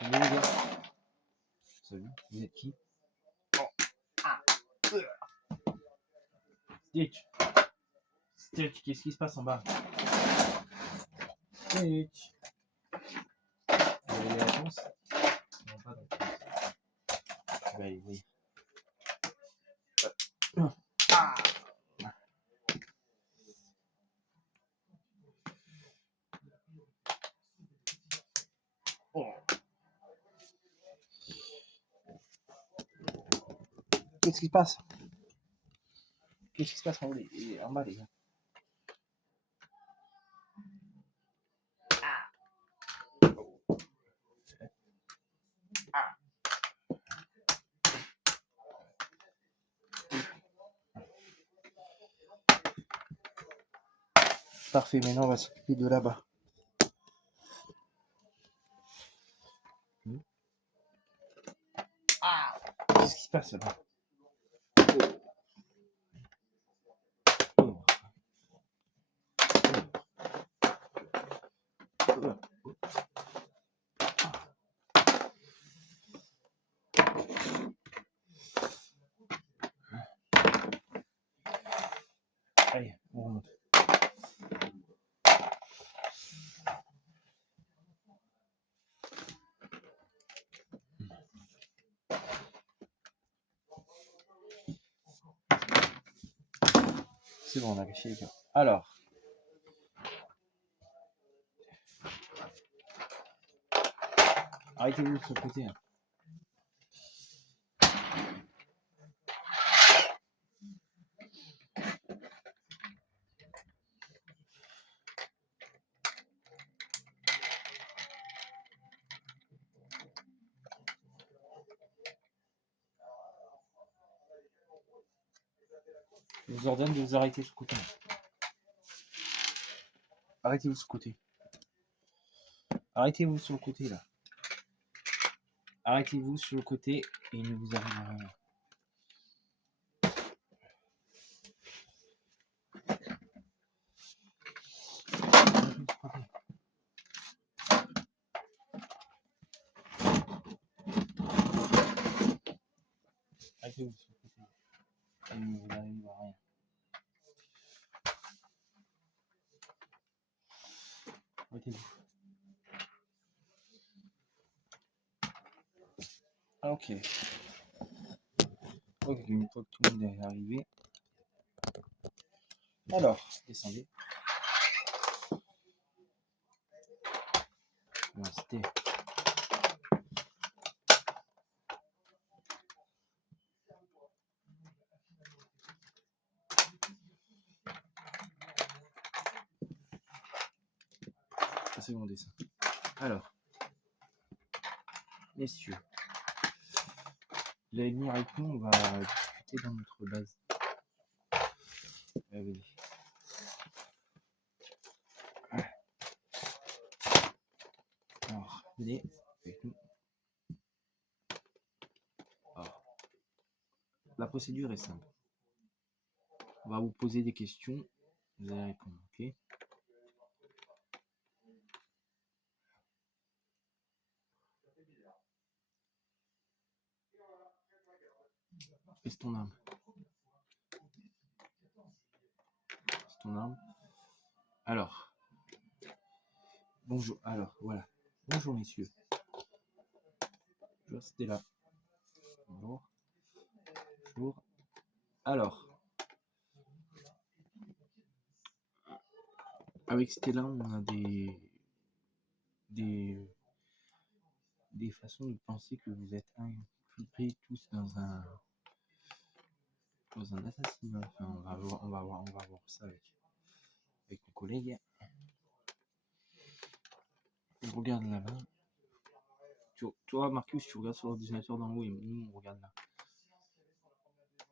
Salut les gars. Salut, vous êtes qui? Stitch. Stitch, qu'est-ce qui se passe en bas? Stitch. Vous avez les réponses? Non, pas de réponse. Je vais aller ouvrir. Oh. Qu'est-ce qui se passe? Qu'est-ce qui se passe en bas, les gars? Parfait, maintenant on va s'occuper de là-bas. Qu'est-ce qui se passe là-bas? Allez, on remonte. C'est bon, on a caché les gars. Alors. Arrêtez-vous de ce côté. Hein. Je vous ordonne de vous arrêter de ce côté. Arrêtez-vous de ce côté. Arrêtez-vous sur le côté là. Arrêtez-vous sur le côté et il ne vous arrive rien. Arrêtez-vous sur le côté. Il ne vous arrive rien. Arrêtez-vous. Ok. Ok, une fois que tout le monde est arrivé. Alors, descendez. C'était. C'est mon dessin. Alors, messieurs, vous allez venir avec nous, on va discuter dans notre base. Allez. Alors, venez avec nous. Alors, la procédure est simple. On va vous poser des questions, vous allez répondre, ok? Est-ce ton arme? Est-ce ton arme? Alors, bonjour, alors, voilà. Bonjour, messieurs. Bonjour, Stella. Bonjour. Bonjour. Alors, avec Stella, on a des façons de penser que vous êtes infiltrés tous dans un assassinat. Enfin, on va voir ça avec nos collègues. Je regarde là-bas. Toi, Marcus, tu regardes sur l'ordinateur d'en haut et nous, on regarde là.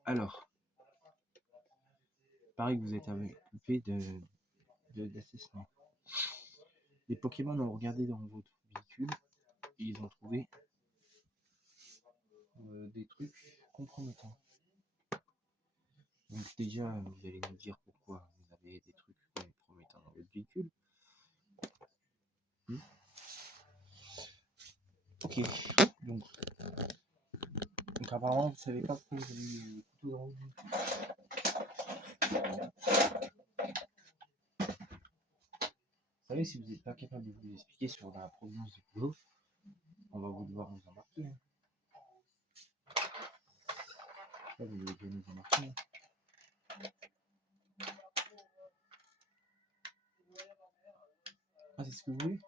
Alors, pareil que vous êtes occupé d'assassinat. Les Pokémon ont regardé dans votre véhicule et ils ont trouvé des trucs compromettants. Donc déjà, vous allez nous dire pourquoi vous avez des trucs compromettants dans votre véhicule. Ok. Ok. Donc apparemment, vous savez pas pourquoi vous avez eu le couteau dans le dos. Vous savez, si vous n'êtes pas capable de vous expliquer sur la provenance du couteau, on va vous devoir nous embarquer. Hein. Là, vous devez nous embarquer. Hein. Ah, c'est ce que vous voulez?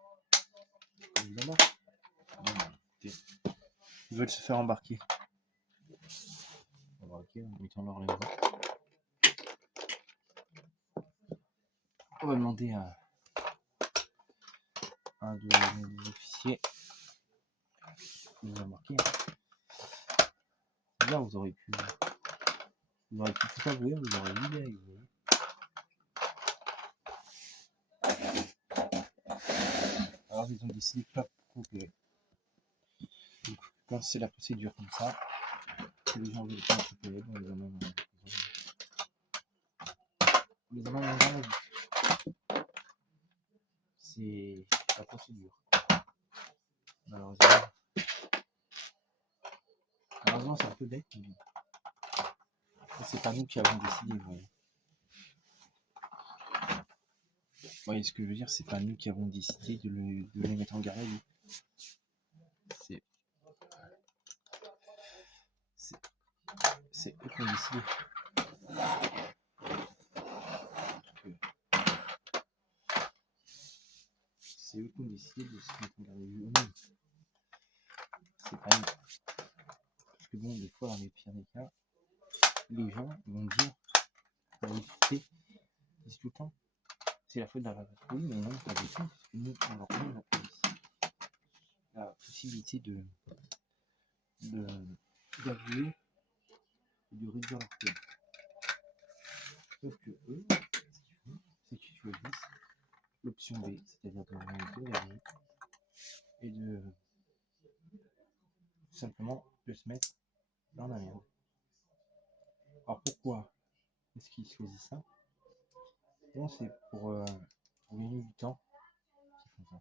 On vous embarque. Non, écoutez, ils veulent se faire embarquer. Embarquer, mettons-leur les bras. On va demander à un de nos officiers de nous embarquer. Là, vous auriez pu tout avouer, vous aurez libéré. Alors, ils ont décidé de pas coopérer. Donc, quand c'est la procédure comme ça, que les gens veulent pas coopérer, on les emmène en garde. C'est la procédure. Malheureusement, c'est un peu bête, mais c'est pas nous qui avons décidé, vous voyez. Vous voyez ce que je veux dire, c'est pas nous qui avons décidé de les mettre en garde à vue. C'est eux qui ont décidé. C'est eux qui ont décidé de se mettre en garde à vue eux-mêmes. C'est pas nous. Parce que bon, des fois, dans les pires des cas, les gens vont dire, pour éviter, ils disent tout le temps, c'est la faute de la patrouille, mais non, pas du tout, parce que nous, on leur donne la police la possibilité d'avouer et de réduire leur peine. Sauf que eux, ce qu'ils font, c'est qu'ils choisissent l'option B, c'est-à-dire de rien dire et de tout simplement de se mettre dans la merde. Alors pourquoi est-ce qu'ils choisissent ça? Bon, c'est pour gagner du temps qu'ils font ça.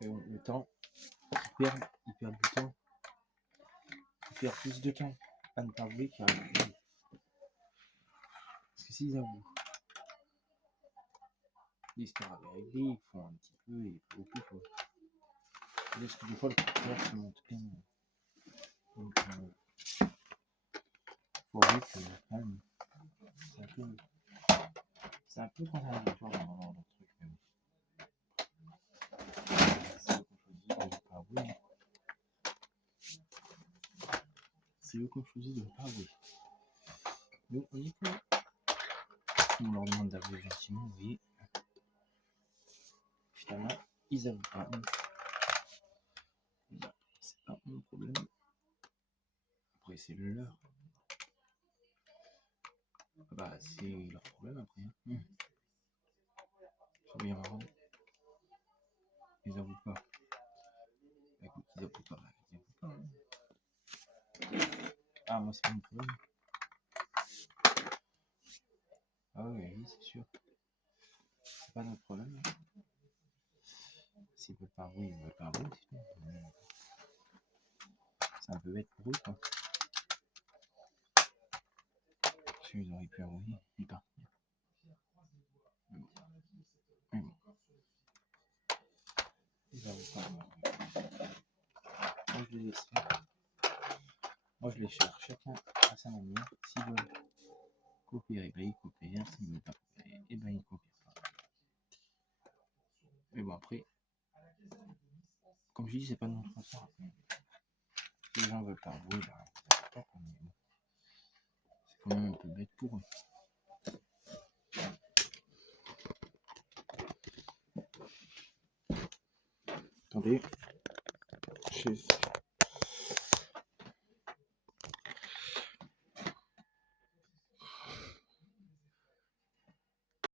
Et bon, le temps, ils perdent du temps. Ils perdent plus de temps à ne pas avouer qu'à avouer. Parce que s'ils avouent, l'histoire est réglée, ils font un petit peu et beaucoup quoi. Parce que des fois le procureur se monte plein. Donc faut avouer que quand même, c'est un peu contradictoire dans le truc même. C'est eux qu'on choisit de ne pas avouer. Donc on y est plus. On leur demande d'avouer gentiment, vous voyez. Finalement, ils avouent pas. C'est pas mon problème. Après, c'est le leur. Bah, c'est leur problème après. Hein. C'est bien marrant. Ils avouent pas. Bah, écoute, ils avouent pas. Ils avouent pas. Hein. Ah, moi, c'est pas mon problème. Ah, oui, c'est sûr. C'est pas notre problème. S'ils veulent pas avouer, ils veulent pas avouer, c'est tout. C'est un peu bête pour eux, quoi. Parce qu'ils auraient pu avouer et partir. Mais bon. Ils avouent pas. Moi, je les laisse faire. Moi, je les cherche. Chacun à sa manière. S'ils veulent coopérer, ben ils coopèrent. S'ils veulent pas coopérer, et ben ils coopèrent pas. Mais bon, après, comme je dis, c'est pas de notre ressort. Si les gens veulent pas avouer, ben, c'est pas pour nous. C'est quand même un peu bête pour eux. Attendez,